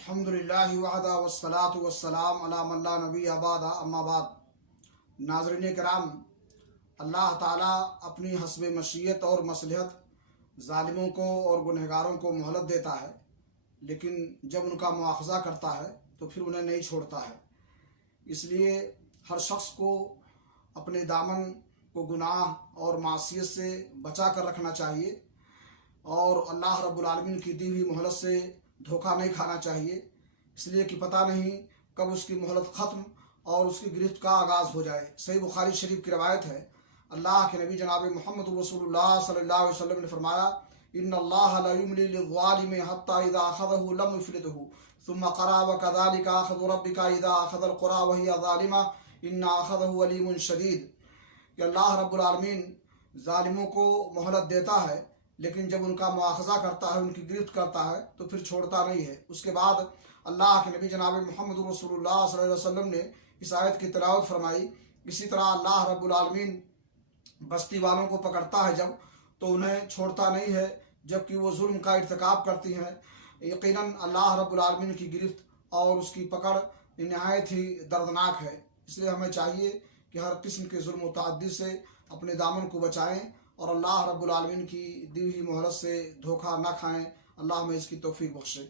अल्हम्दुलिल्लाहि वहदा वस्सलातु वस्सलाम अला मन ला नबी अबादा अम्मा बाद। नाज़रीन कराम, अल्लाह ताला अपनी हस्ब मशीयत और मसलहत ज़ालिमों को और गुनहगारों को मोहलत देता है, लेकिन जब उनका मुआख़ज़ा करता है तो फिर उन्हें नहीं छोड़ता है। इसलिए हर शख्स को अपने दामन को गुनाह और मासियत से बचा कर रखना चाहिए और अल्लाह रब्बुल आलमीन की दी हुई मोहलत से धोखा नहीं खाना चाहिए, इसलिए कि पता नहीं कब उसकी मोहलत ख़त्म और उसकी गिरफ्त का आगाज़ हो जाए। सही बुखारी शरीफ की रवायत है, अल्लाह के नबी जनाब मोहम्मद रसूलुल्लाह सल्लल्लाहु अलैहि वसल्लम ने फरमाया, इन्नल्लाह ला युमली लिज़्ज़ालिमि हत्ता इज़ा अख़ज़हु लम युफ़्लितहु सुम्मा क़रा व कज़ालिका अख़ज़ु रब्बिका इज़ा अख़ज़ल क़ुरा व हिय ज़ालिमा इन्ना अख़ज़हु अलीमुन शदीद। कि अल्लाह रब्बुल आलमीन ज़ालिमों को मोहलत देता है, लेकिन जब उनका मुआख़ज़ा करता है, उनकी गिरफ्त करता है तो फिर छोड़ता नहीं है। उसके बाद अल्लाह के नबी जनाब मोहम्मद रसूलुल्लाह सल्लल्लाहु अलैहि वसल्लम ने इस आयत की तिलावत फरमाई। इसी तरह अल्लाह रब्बुल आलमीन बस्ती वालों को पकड़ता है जब, तो उन्हें छोड़ता नहीं है जबकि वो जुल्म का इर्तिकाब करती हैं। यकीनन अल्लाह रब्बुल आलमीन की गिरफ्त और उसकी पकड़ नहायत ही दर्दनाक है। इसलिए हमें चाहिए कि हर किस्म के जुल्म व तअद्दी से अपने दामन को बचाएं और अल्लाह रब्बुल आलमीन की दी हुई मोहलत से धोखा न खाएं। अल्लाह हमें इसकी तौफीक बख्शे।